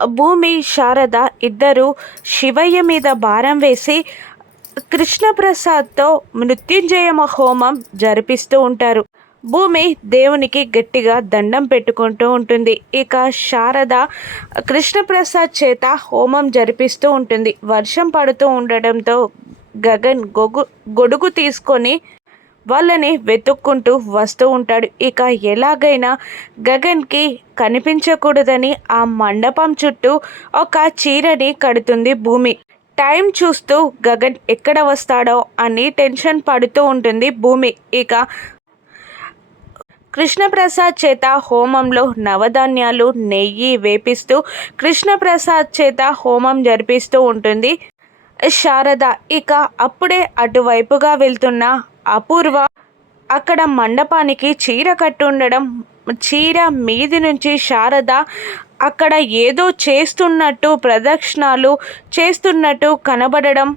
భూమి శారద ఇద్దరు శివయ్య మీద భారం వేసి కృష్ణప్రసాద్తో మృత్యుంజయ హోమం జరిపిస్తూ ఉంటారు. భూమి దేవునికి గట్టిగా దండం పెట్టుకుంటూ ఉంటుంది. ఇక శారద కృష్ణప్రసాద్ చేత హోమం జరిపిస్తూ ఉంటుంది. వర్షం పడుతూ ఉండడంతో గగన్ గొగు గొడుగు తీసుకొని వాళ్ళని వెతుక్కుంటూ వస్తూ ఉంటాడు. ఇక ఎలాగైనా గగన్కి కనిపించకూడదని ఆ మండపం చుట్టూ ఒక చీరని కడుతుంది భూమి. టైం చూస్తూ గగన్ ఎక్కడ వస్తాడో అని టెన్షన్ పడుతూ ఉంటుంది భూమి. ఇక కృష్ణప్రసాద్ చేత హోమంలో నవధాన్యాలు నెయ్యి వేపిస్తూ కృష్ణప్రసాద్ చేత హోమం జరిపిస్తూ ఉంటుంది. శారద ఇక అప్పుడే అటువైపుగా వెళ్తున్న అపూర్వ. అక్కడ మండపానికి చీర కట్టుండడం చీర మీది నుంచి శారద అక్కడ ఏదో చేస్తున్నట్టు ప్రదక్షిణాలు చేస్తున్నట్టు కనబడడం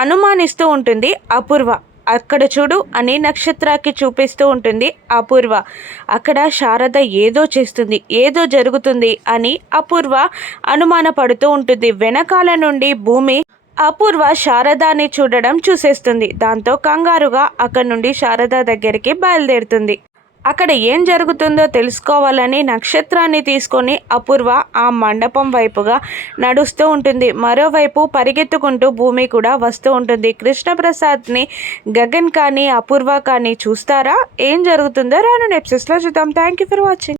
అనుమానిస్తూ ఉంటుంది అపూర్వ. అక్కడ చూడు అని నక్షత్రాకి చూపిస్తూ ఉంటుంది అపూర్వ. అక్కడ శారద ఏదో చేస్తుంది ఏదో జరుగుతుంది అని అపూర్వ అనుమానపడుతూ ఉంటుంది. వెనకాల నుండి భూమి అపూర్వ శారదాని చూడడం చూసేస్తుంది. దాంతో కంగారుగా అక్కడి నుండి శారద దగ్గరికి బయలుదేరుతుంది. అక్కడ ఏం జరుగుతుందో తెలుసుకోవాలని నక్షత్రాన్ని తీసుకొని అపూర్వ ఆ మండపం వైపుగా నడుస్తూ ఉంటుంది. మరోవైపు పరిగెత్తుకుంటూ భూమి కూడా వస్తూ ఉంటుంది. కృష్ణప్రసాద్ని గగన్ కానీ అపూర్వ కానీ చూస్తారా? ఏం జరుగుతుందో రాను నెప్సెస్లో చూద్దాం. Thank you for watching